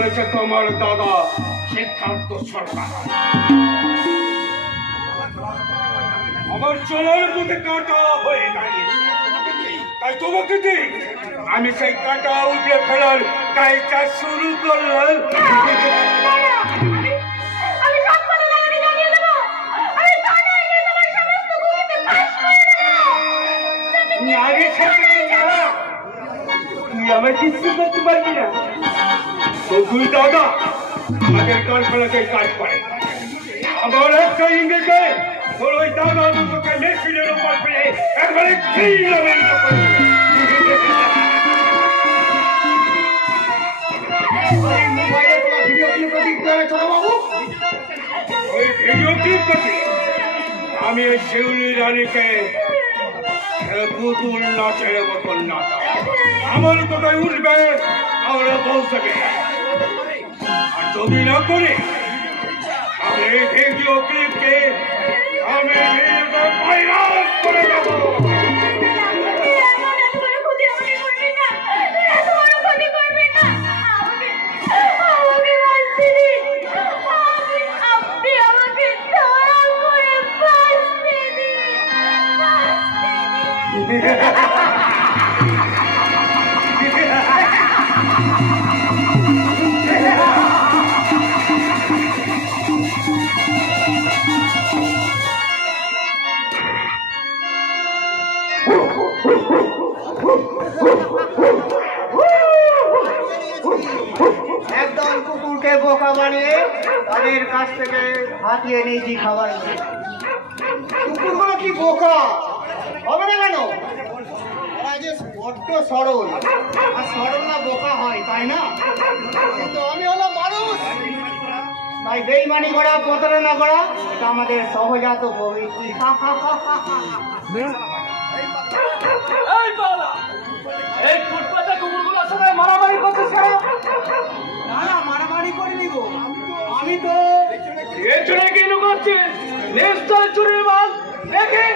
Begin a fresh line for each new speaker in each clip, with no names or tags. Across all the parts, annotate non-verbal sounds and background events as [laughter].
করেছে তোমার দাদা, সিদ্ধান্ত সরকার। আমার চলার মধ্যে কাটা হয়ে তাই তোমাকে দিই। আমি সেই কাটা উঠে ফেলার কাজটা শুরু করলাম। দাদা, আগের কারখানাতে কাজ করে। আমার একটা ইংরেজে তোর ওই দাদা দুটোকে মেশিনের উপর ফেলে একবারে ওই ভিডিও আমি ওই শিউলি রানীকে পুতুল নাচের মতন নাচা আমার কোথায় উঠবে, আমরা পৌঁছাবে আর যদি না করে তাহলে এই ভিডিও ক্লিপকে আমি করে দেবো।
একদম কুকুরকে বোকা বানিয়ে তাদের কাছ থেকে হাতিয়ে নিয়েছি খাবার কুকুরগুলো কি বোকা? হবে না কেন? ওরা সরল। আর সরল না বোকা হয়, তাই না? কিন্তু আমি হলো মানুষ। তাই বেইমানি করা, প্রতারণা করা, এটা আমাদের সহজাত প্রবৃত্তি
এই বালা এই ফুটপাতে কুকুরগুলোর সাথে মারামারি করছিস কেন?
না না মারামারি করে নিব আমি তো
পেছনে কি লুকাচ্ছিস নিশ্চয় চুরির মাল দেখে।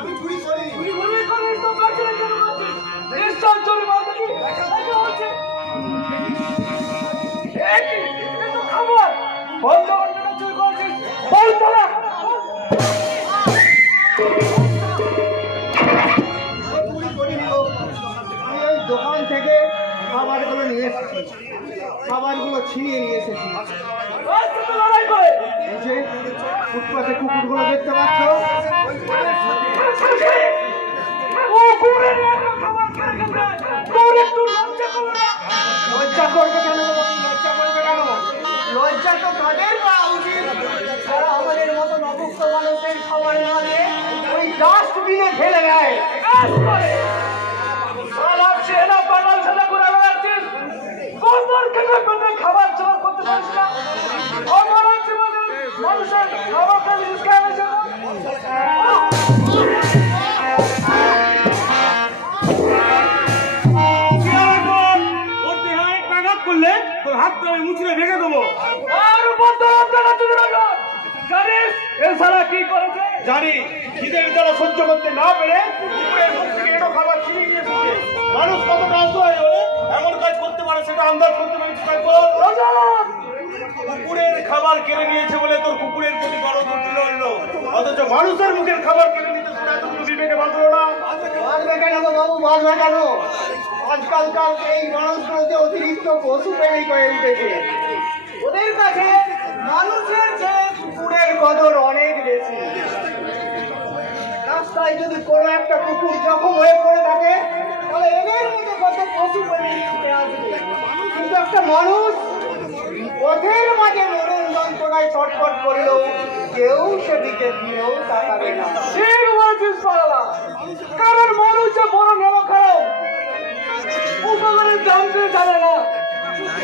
আমি চুরি করি
চুরি করবি করিস তো পেছনে কি লুকাচ্ছিস নিশ্চয় চুরির মাল দেখি। দেখে হচ্ছে। এই তো খাবার। বন্ধ করতে
খাবারগুলো ছিনিয়ে নিয়ে এসেছি। যে, ফুটপাতে কুকুরগুলো দেখতে পাচ্ছ।
লজ্জা
তো তাদের যারা আমাদের মতো নবুক্ত মানুষের খাবার না দিয়ে ওই ডাস্টবিনে ফেলে দেয়
কাজ করে সালা চেনা পাগল ছেলে ঘুরে বেড়াচ্ছিস পেটে খাবার জোগাড় করতে পারিস না। মানুষের খাবার
করলে তোর হাত মুচড়ে ভেঙে দেবো।
আর রাখো। জানিস এ সালা কি করেছে?
জানি খিদের দ্বারা সহ্য করতে না পেরে কুকুরের মুখ থেকে খাবার ছিনিয়ে নিয়ে এসেছে। মানুষ কতটা অসহায় হলে এমন কাজ করতে সেটা আন্দাজ করতে পেরেছি কুকুরের খাবার কেড়ে নিয়েছে বলে তোর কুকুরের প্রতি বড় দুর্দিন অথচ মানুষের মুখের খাবার কেড়ে নিতে তোর এতগুলো বিবেকে বাঁধলো না।
বাঁচবে কেন বাবু? বাঁচবে কেন? আজকালকার এই মানুষগুলো যে অতিরিক্ত পশু প্রেমী হয়ে উঠেছে, ওদের কাছে মানুষের চেয়ে কুকুরের কদর অনেক বেশি। রাস্তায় যদি কোনো একটা কুকুর জখম হয়ে পড়ে থাকে, তাহলে মানুষ পথের মাঝে মরণ যন্ত্রণায় ছটফট করলেও কেউ সেদিকে তাকাবে না।
কারণ মানুষ যে বড় খারাপ উপকারের জানতে জানে না।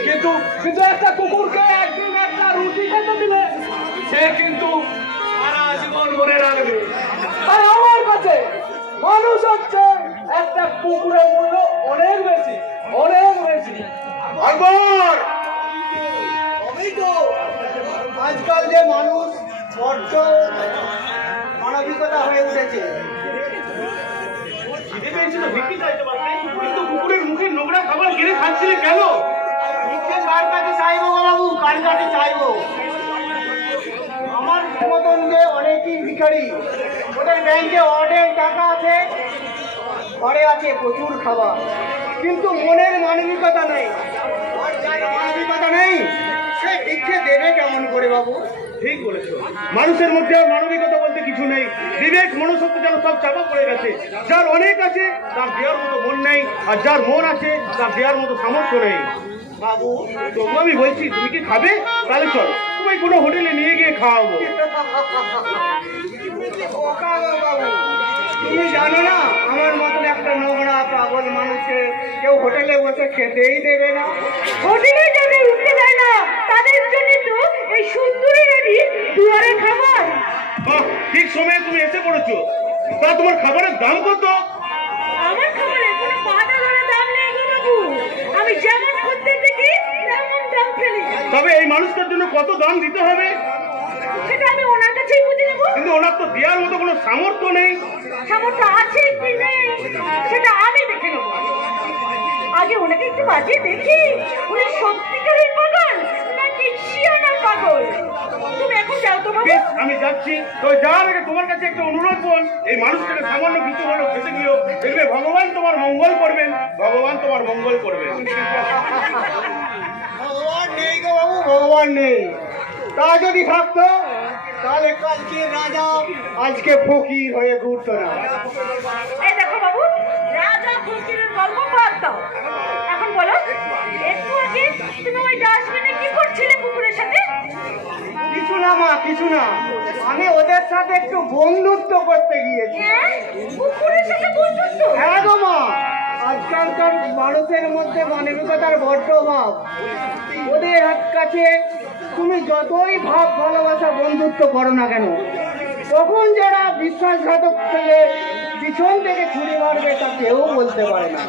কিন্তু কিন্তু একটা কুকুরকে একদিন একটা রুটি খেতে দিলে, সে কিন্তু সারা জীবন মনে রাখবে। তাই আমার কাছে মানুষ হচ্ছে একটা কুকুরের মূল্য অনেক বেশি, অনেক
আকবর!
আজকাল যে মানুষ বড্ড মানবিকতা হয়ে উঠেছে।
খিদে ভিক্ষি চাইতে পারবে কিন্তু কুকুরের মুখে নোংরা খাবার মেরে খাচ্ছিলে কেন?
ভিক্ষে কার কাছে চাইব বাবু কার কাছে চাইব। আমার মতন যে অনেকই ভিখারি। ওদের ব্যাংকে অনেক টাকা আছে ঘরে আছে প্রচুর খাবার। কিন্তু মনের মানবিকতা নেই। মানবিকতা নেই? সে ভিক্ষে দেবে কেমন করে বাবু?
ঠিক বলেছ। মানুষের মধ্যে মানবিকতা বলতে কিছু নেই। বিবেক মনোশক্তি যেন সব চাপা পড়ে গেছে। যার অনেক আছে তার দেওয়ার মতো মন নেই। আর যার মন আছে তার দেওয়ার মতো সামর্থ্য নেই।
বাবু
তবু আমি বলছি তুমি কি খাবে? তাহলে চলো। তোমায় কোনো হোটেলে নিয়ে গিয়ে খাওয়াবো। [laughs]
তুমি জানো না আমার একটা নোংরা পাগল মানুষকে। কেউ হোটেলে বসে খেতেই দেবে না।
হোটেলে যাদের উঠতে দেয় না তাদের জন্য তো এই সুন্দরী রানী দুয়ারে খাবার।
বাহ, ঠিক সময়ে তুমি এসে পড়েছো। তা তোমার খাবারের দাম কত?
আমার খাবারে কোনো পাতা ধরে দাম নেই গো বাবু। আমি যেমন করতে দেখি তেমন দাম ফেলি।
তবে এই মানুষটার জন্য কত দাম দিতে হবে?
সেটা আমি ওনার কাছেই বুঝে নেব।
কিন্তু ওনার তো দেওয়ার মতো কোনো সামর্থ্য নেই।
সামর্থ্য আছে কি নেই সেটা আমি দেখে নেব। আগে ওনাকে একটু বাজিয়ে দেখি উনি সত্যিকারের পাগল নাকি শিয়ানা পাগল? তুমি এখন যাও তো বাবু।
আমি যাচ্ছি। তো যাওয়ার আগে তোমার কাছে একটা অনুরোধ বোন এই মানুষটাকে সামান্য কিছু হলো খেতে দিও। দেখবে ভগবান তোমার মঙ্গল করবেন। ভগবান তোমার মঙ্গল করবেন।
ভগবান নেই গো বাবু ভগবান নেই। তা যদি থাকতো তাহলে কালকে রাজা আজকে ফকির হয়ে ঘুরতো না।
এই দেখো বাবু রাজা ফকিরের গল্প বাদ দাও। এখন বলো একটু আগে তুমি ওই ডাস্টবিনে কি করছিলে কুকুরের সাথে?
কিছু না মা কিছু না। আমি ওদের সাথে একটু বন্ধুত্ব করতে গিয়েছি।
হ্যাঁ? কুকুরের সাথে বন্ধুত্ব?
হ্যাঁ গো মা আজকালকার মানুষের মধ্যে মানবিকতার বড্ড অভাব। ওদের হাত কাছে তুমি যতই ভাব, ভালোবাসা, বন্ধুত্ব করো না কেন, তখন যারা বিশ্বাসঘাতক থেকে পিছন থেকে ছুরি মারবে তা কেউ বলতে পারে না।